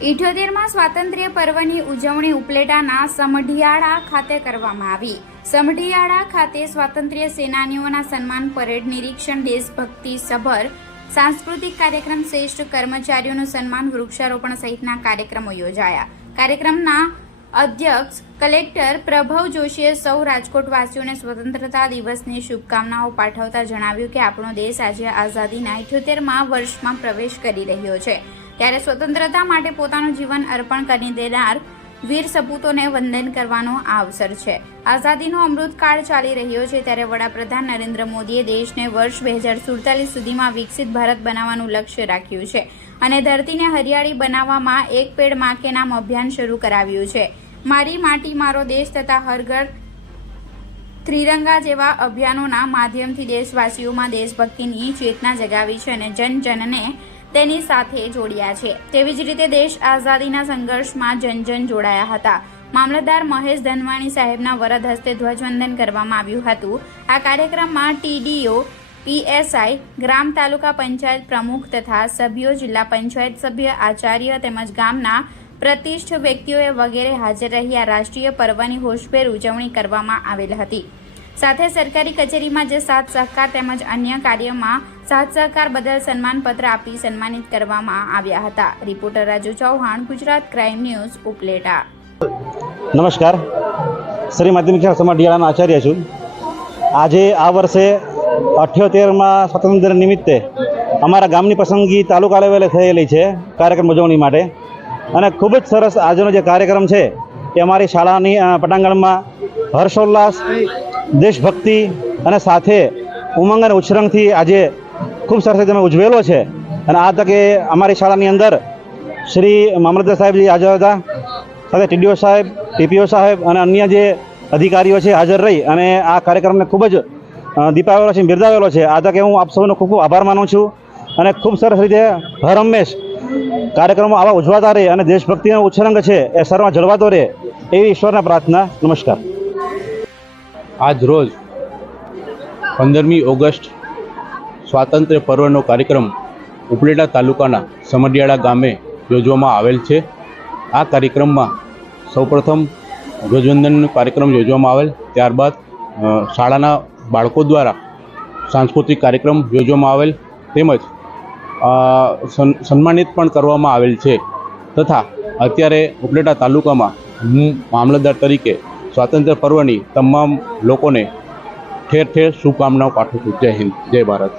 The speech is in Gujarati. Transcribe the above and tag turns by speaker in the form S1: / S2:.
S1: ઇઠ્યોતેરમાં સ્વાતંત્ર્ય પર્વની ઉજવણી ઉપલેટાના સમઢિયાળા ખાતે કરવામાં આવી. સમઢિયાળા ખાતે સ્વાતંત્ર્ય સેનાનીઓના સન્માન પરેડ નિરીક્ષણ દેશભક્તિ સભર, સાંસ્કૃતિક કાર્યક્રમ શ્રેષ્ઠ કર્મચારીઓનું સન્માન વૃક્ષારોપણ સહિતના કાર્યક્રમો યોજાયા. કાર્યક્રમના અધ્યક્ષ કલેક્ટર પ્રભવ જોશીએ સૌ રાજકોટવાસીઓને સ્વતંત્રતા દિવસની શુભકામનાઓ પાઠવતા જણાવ્યું કે આપણો દેશ આજે આઝાદીના ઇઠ્યોતેરમાં વર્ષમાં પ્રવેશ કરી રહ્યો છે. ત્યારે સ્વતંત્રતા માટે પોતાનું જીવન અર્પણ કરી દેનાર વીર સપૂતોને વંદન કરવાનો આ અવસર છે. આઝાદીનો અમૃતકાળ ચાલી રહ્યો છે ત્યારે વડાપ્રધાન નરેન્દ્ર મોદીએ દેશને વર્ષ બે હજાર સુડતાલીસ સુધીમાં વિકસિત ભારત બનાવવાનું લક્ષ્ય રાખ્યું છે અને ધરતીને હરિયાળી બનાવવામાં એક પેડમાં કે નામ અભિયાન શરૂ કરાવ્યું છે. મારી માટી, મારો દેશ તથા હરઘર ત્રિરંગા જેવા અભિયાનોના માધ્યમથી દેશવાસીઓમાં દેશભક્તિની ચેતના જગાવી છે અને જન જનને તેની સાથે જોડ્યા છે. તેવી જ રીતે દેશ આઝાદીના સંઘર્ષમાં જન જન જોડાયા હતા. મામલતદાર મહેશ ધનવાણી સાહેબના વરદ હસ્તે ધ્વજવંદન કરવામાં આવ્યું હતું. આ કાર્યક્રમમાં ટીડીઓ, પીએસઆઈ, ગ્રામ તાલુકા પંચાયત પ્રમુખ તથા સભ્યો, જિલ્લા પંચાયત સભ્ય, આચાર્ય તેમજ ગામના પ્રતિષ્ઠ વ્યક્તિઓએ વગેરે હાજર રહી આ રાષ્ટ્રીય પર્વની હોશભેર ઉજવણી કરવામાં આવેલ હતી. સાથે સરકારી કચેરીમાં જે સાથ સહકાર તેમજ અન્ય કાર્યમાં સાથ સહકાર બદલ સન્માનપત્ર આપી સન્માનિત કરવામાં આવ્યા હતા. Reporter Raju Chauhan, Gujarat crime news, Upleta.
S2: નમસ્કાર. શ્રી માધ્યમિક શાળા સમાઢિયાળાના આચાર્ય છું. આજે આ વર્ષે અઠ્યોતેરમાં સ્વાતંત્ર્ય નિમિત્તે અમારા ગામની પસંદગી તાલુકા લેવલે થયેલી છે કાર્યક્રમ ઉજવણી માટે. અને ખૂબ જ સરસ આજનો જે કાર્યક્રમ છે એ અમારી શાળાની પટાંગણમાં હર્ષોલ્લાસ, દેશભક્તિ અને સાથે ઉમંગ અને ઉછરંગથી આજે ખૂબ સરસ રીતે ઉજવેલો છે. અને આ તકે અમારી શાળાની અંદર શ્રી મામલતદાર સાહેબજી હાજર હતા, સાથે ટીડીઓ સાહેબ, ટીપીઓ સાહેબ અને અન્ય જે અધિકારીઓ છે હાજર રહી અને આ કાર્યક્રમને ખૂબ જ દીપાવેલો છે, બિરદાવેલો છે. આ તકે હું આપ સૌનો ખૂબ ખૂબ આભાર માનું છું અને ખૂબ સરસ રીતે હર હંમેશ કાર્યક્રમો આવા ઉજવાતા રહે અને દેશભક્તિનો ઉચ્છરંગ છે એ સર્વમાં જળવાતો રહે એવી ઈશ્વરના પ્રાર્થના. નમસ્કાર.
S3: આજ રોજ પંદરમી ઓગસ્ટ સ્વાતંત્ર્ય પર્વનો કાર્યક્રમ ઉપલેટા તાલુકાના સમડિયાળા ગામે યોજવામાં આવેલ છે. આ કાર્યક્રમમાં સૌપ્રથમ ધ્વજવંદનનો કાર્યક્રમ યોજવામાં આવેલ. ત્યારબાદ શાળાના બાળકો દ્વારા સાંસ્કૃતિક કાર્યક્રમ યોજવામાં આવેલ. તેમજ સન્માનિત પણ કરવામાં આવેલ છે. તથા, અત્યારે ઉપલેટા તાલુકામાં હું મામલતદાર તરીકે સ્વાતંત્ર્ય પર્વની તમામ લોકોને ઠેર ઠેર શુભકામનાઓ પાઠવું છું. જય હિન્દ, જય ભારત.